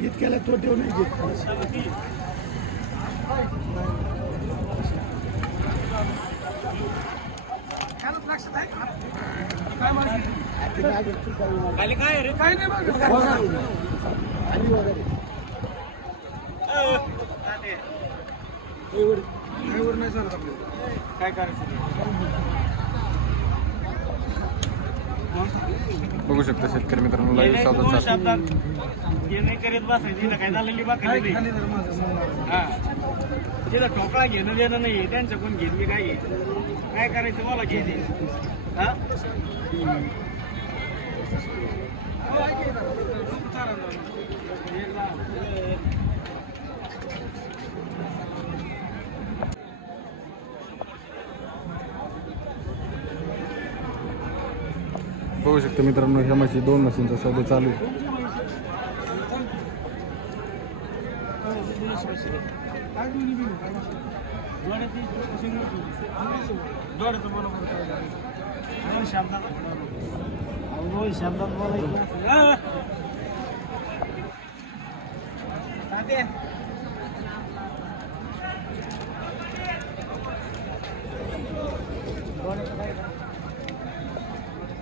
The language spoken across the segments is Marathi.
इतक्याला तो ठेव नाही घेत खाली काय रे काय नाही काय करायचं? शकता शेतकरी मित्रांनो लाईव्ह हे नाही करीत बसायची ना काय झालेली बा खाली हा. तिथं ठोकळा घेणं देणं नाही त्यांच्याकडून घेतली काय? घ्यायचं काय करायचं मला घ्यायचे हा? बघू शकता मित्रांनो ह्या म्हशी दोन मशीनचा सौदा चालू आहे शब्दात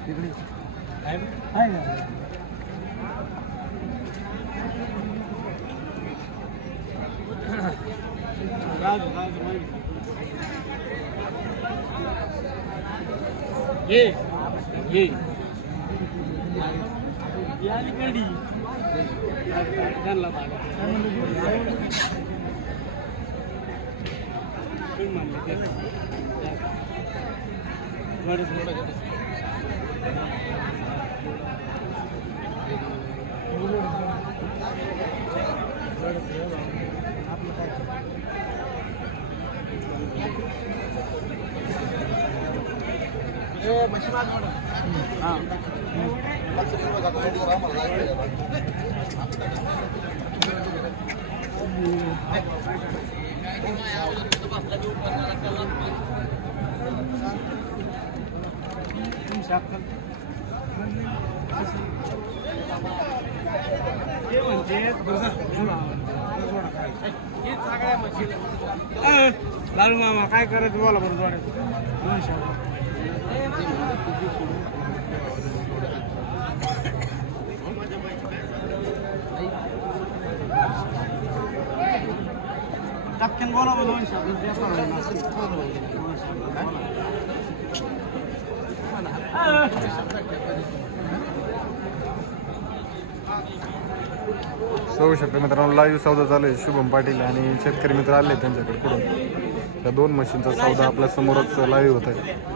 तिकडे. आहे का? आहे का? राजू, राजू, राजू. ये ये या अलीकडी त्यांना ते म्हणजे हे सगळ्या म्हशीला- अ, लालू मामा काय करायचं बोला बरं जोडायचं दोनशे शब्द. टपक्यान बोला मित्रांनो लाईव्ह सौदा चालू आहे शुभम पाटील आणि शेतकरी मित्र आले त्यांच्याकडे कुठून त्या दोन मशीनचा सौदा आपल्या समोरच लाईव्ह होत आहे.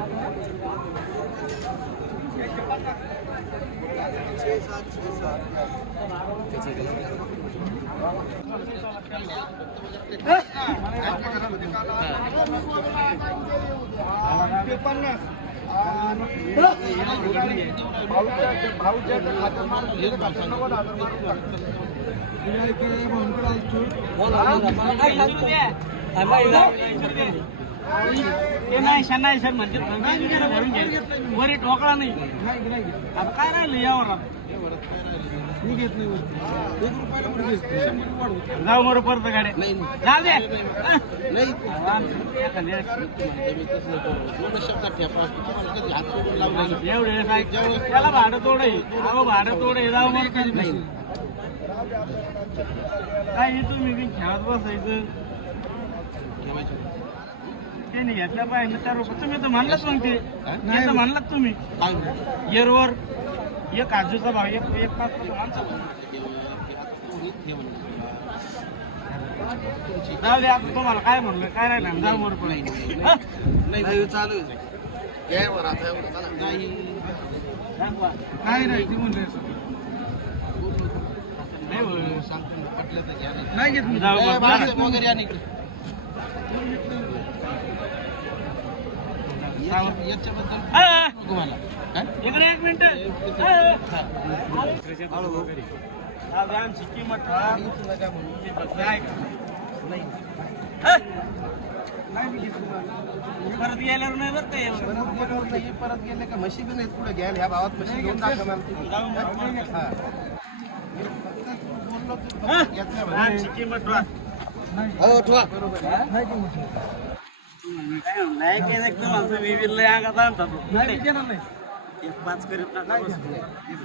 ते नाही शनाई सर म्हणते भरून घ्यायचे. वरी ठोकळा नाही. आता काय राहिलं यावर मी घेत नाही जाऊ मरू परत गाड्या. जाऊ दे. एवढे काय त्याला भाडं तोड. आहे अहो भाडं तोड आहे जाऊ मरू काय नाही. काय तुम्ही बी खेळत बसायचं? त्यांनी घेतल्या पाहिजे त्या तुम्ही तर म्हणलाच मग ते. नाही. म्हणलात तुम्ही. येरवर एक काजूचा भाव एक एक पाच जाऊ दे आता तुम्हाला काय म्हणलं काय राहिलं? जाऊ मोर पण नाही चालू नाही. नाही ती म्हणले. नाही घेत मी. जाऊ. वगैरे आणि. याच्याबद्दल तुम्हाला? इकडे एक मिनिट. आमची किंमत काय परत गेल्यावर नाही बरं ते परत गेल्यावर नाही परत गेले का म्हशी बी नाहीत पुढे घ्यायला ह्या भावात म्हशी घेऊन दाखवणार बोललो नाही किंमत हो ठेवा काय नाही केलं नाही एकदम आमचं विविध लय अंगात केलं नाही. एक पाच करीत नका बसू.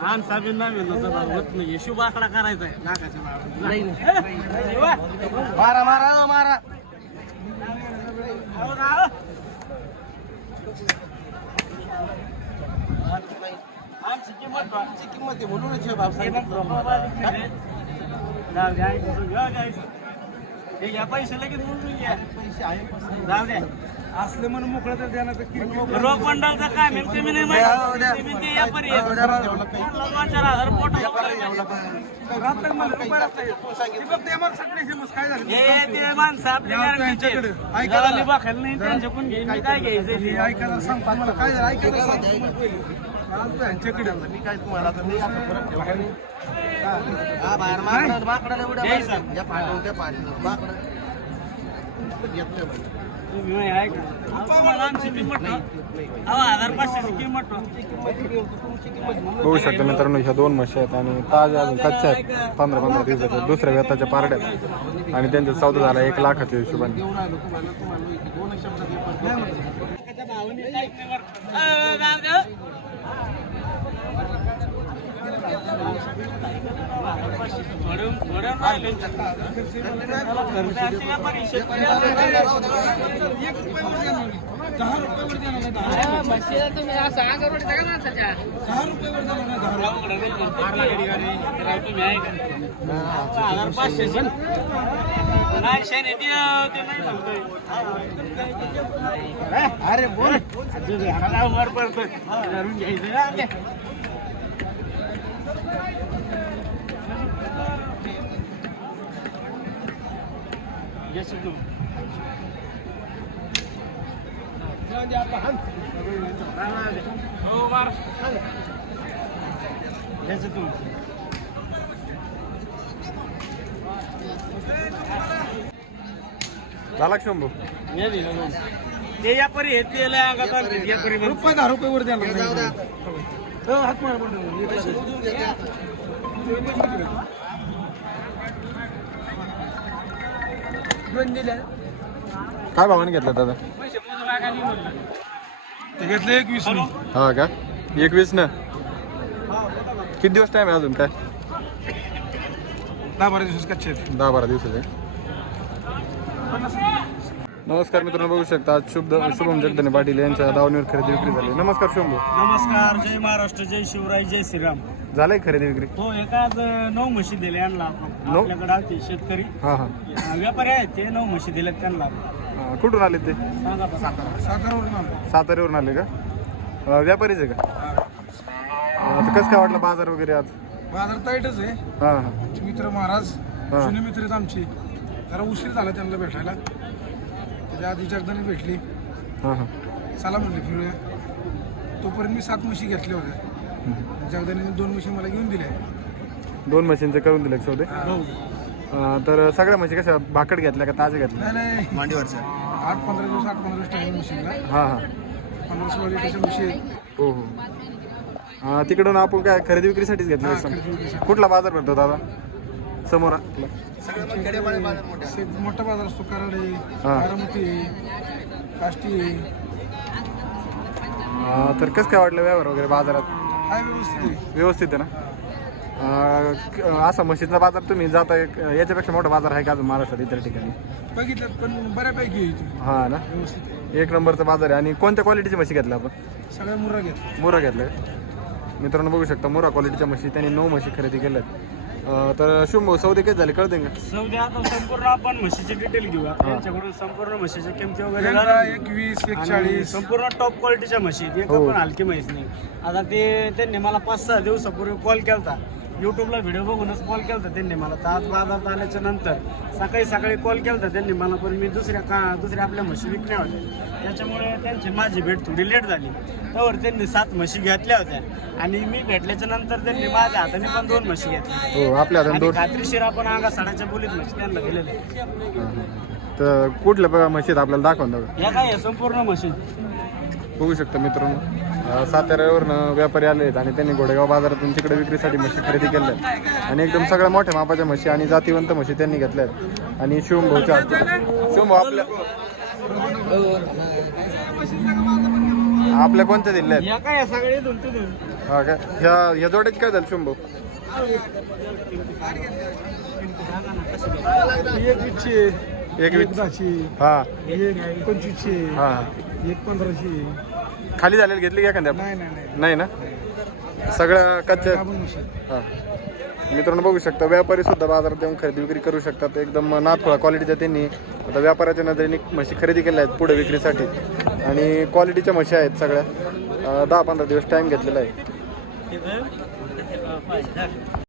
आमचा बी नाही म्हणलं तर बाबा होत नाही शुभ आकडा करायचा आहे नाकाच्या भावाला. मारा मारा हो, मारा आहो ना, आहो. आमची किंमत ठेवा. ची किंमत आहे म्हणूनच हे भाव हे सांगितलं. जाऊ द्या. हे घ्या पैसे लगेच बोलून घ्या पैसे आहे पण. जाऊ द्या असले म्हणून मोकळं तर किती रोख मंडळचं काय मी तुम्ही नाही माहिती. आहेत. दोन चार हजार पोट हे ते माणसं आपल्या गॅरंटीचे आहेत. ज्याला लिंबा खायला नाही त्यांच्याकडून घेईन मी काय घ्यायचं ते. मी काय तुम्हाला आता नाही बाहेर माकडं-. या पाठवून त्या. माकडं. बघू शकता मित्रांनो ह्या दोन म्हशी आहेत आणि ताज्या अजून कच्च्या आहेत. पंधरा पंधरा दिवसाच्या दुसऱ्या व्यताच्या पारड्या आहेत. आणि त्यांचा सौदा झाला एक लाखाच्या हिशोबाने. द्या. ना, तुम्ही ऐका. हजार पाचशेची. नाही, शेणे ते नाही अरे बोल तुझे वर पडतोय. धरून घ्यायचं ना ते. घे सुटून. हो, मार. घे सुटून. झाला शंभू हे. ते यापरी हे ते लय अंगात आणते. यापरी म्हणते. रुपये दहा रुपये वर द्या जाऊ द्या काय भावाने घेतला दादा? मोजून लागा नाही म्हणलं. ते घेतलं एकवीस हा का? एकवीस ना? किती दिवस टाइम आहे अजून काय? दहा बारा दिवस कच्चे आहेत. दहा बारा दिवसाचे नमस्कार मित्रांनो बघू शकता आज शुभ शुभम जगदने पाटील यांच्या दावणीवर खरेदी विक्री झाली. नमस्कार शंभू नमस्कार जय महाराष्ट्र जय शिवराय जय श्रीराम. झालंय खरेदी विक्री? हो एका आज नऊ म्हशी दिले यांना नऊ? आपल्याकडे आलते शेतकरी. हा हा. अं, व्यापारी आहेत ते नऊ म्हशी दिलेत त्यांना. कुठून आले ते? सांगा आलो. साताऱ्यावरून आले का? अं, व्यापारीच आहे का? अं, तर कसं काय वाटलं बाजार वगैरे आज? बाजार ताईटच आहे. हा हा. आमचे मित्र महाराज हा. जुने मित्र आहेत आमचे. जरा उशीर झाला त्यांना भेटायला. त्याच्या आधी जगदाने भेटली हा हा. चला म्हणले फिरूया. तोपर्यंत मी सात म्हशी घेतल्या होत्या. जगदाने दोन म्हशी मला घेऊन दिल्या. दोन मशीनचे करून दिले सौदे? हो. अं, तर सगळ्या म्हशी कशा भाकड घेतल्या का ताज्या घेतल्या? नाही नाही. मांडीवरच्या. आठ पंधरा दिवस आठ पंधरा दिवस टाइम मशीनला हा हा. पंधरा सोळा लिटरच्या म्हशी आहेत. हो हो. अं, तिकडून आपण काय खरेदी विक्रीसाठीच घेतलं हा, असं? खरेदी विक्रीसाठी. कुठला बाजार भरतो दादा? समोर. मोठे बाजार असतो कराड. बारामती काष्टी. तर कसं काय वाटलं व्यवहार वगैरे बाजारात? व्यवस्थित आहे. व्यवस्थित आहे ना? अं, असा म्हशीचा बाजार तुम्ही जाता एक याच्यापेक्षा मोठा बाजार आहे का अजून महाराष्ट्रात इतर ठिकाणी? बघितलं पण बऱ्यापैकी आहे इथे. हा ना? व्यवस्थित एक नंबरचा बाजार आहे. आणि कोणत्या क्वालिटीची म्हशी घेतल्या आपण? सगळ्या मुर्रा घेत मुरा घेतल्या. का? मित्रांनो बघू शकता मुरा क्वालिटीच्या म्हशी त्यांनी नऊ म्हशी खरेदी केल्यात. तर शुंभ सौदे किती झाले कळते का सौद्या आता संपूर्ण आपण म्हशीची डिटेल घेऊया त्यांच्याकडून संपूर्ण म्हशीच्या किमती वगैरे जाणून घेऊ. एकवीस आणि एकचाळीस संपूर्ण टॉप क्वालिटीच्या म्हशी आहेत. एक हो. पण हलकी म्हैस नाही आता ते त्यांनी मला पाच सहा दिवसापूर्वी कॉल केलता युट्यूबला व्हिडिओ बघूनच कॉल केलता त्यांनी मला. तर आज बाजारात आल्याच्यानंतर सकाळी सकाळी कॉल केलता त्यांनी मला पण मी दुसऱ्या का दुसऱ्या आपल्या म्हशी विकण्या होत्या. त्याच्यामुळे त्यांची माझी भेट थोडी लेट झाली. त्यावर त्यांनी सात म्हशी घेतल्या होत्या. आणि मी भेटल्याच्या नंतर त्यांनी माझ्या हाताने पण दोन म्हशी घेतल्या. हो आपल्या हातात आणि दोन. खात्रीशीर आपण अंगा साडाच्या बोलीत म्हशी त्यांना दिलेल्या. तर कुठल्या बघा म्हशीत आपल्याला दाखवून दाखव. या काय आहे संपूर्ण मशीन बघू शकता मित्रांनो. साताऱ्यावरनं व्यापारी आले आहेत आणि त्यांनी गोडेगाव बाजारातून तिकडे विक्रीसाठी म्हशी खरेदी केल्या आहेत. आणि एकदम सगळ्या मोठ्या मापाच्या म्हशी आणि जातीवंत म्हशी त्यांनी घेतल्या आहेत. आणि शिवभाऊच्या हस्ते शिवभाऊ आपल्या आपल्या कोणत्या दिल्या आहेत? हा काय ह्या ह्या जोड्याची काय झालं शिवभाऊ एक वीस हा. एक पंचवीसशे. हा. एक पंधराशे. खाली झालेली घेतली का एखाद्या? नाही नाही नाही. नाही ना? सगळ्या कच्च्या. हा. मित्रांनो बघू शकता व्यापारी सुद्धा बाजारात येऊन खरेदी विक्री करू शकतात. एकदम नाथफळा क्वालिटीच्या त्यांनी आता व्यापाराच्या नजरेने म्हशी खरेदी केल्या आहेत पुढे विक्रीसाठी. आणि क्वालिटीच्या म्हशी आहेत सगळ्या. दहा पंधरा दिवस टाइम घेतलेला आहे.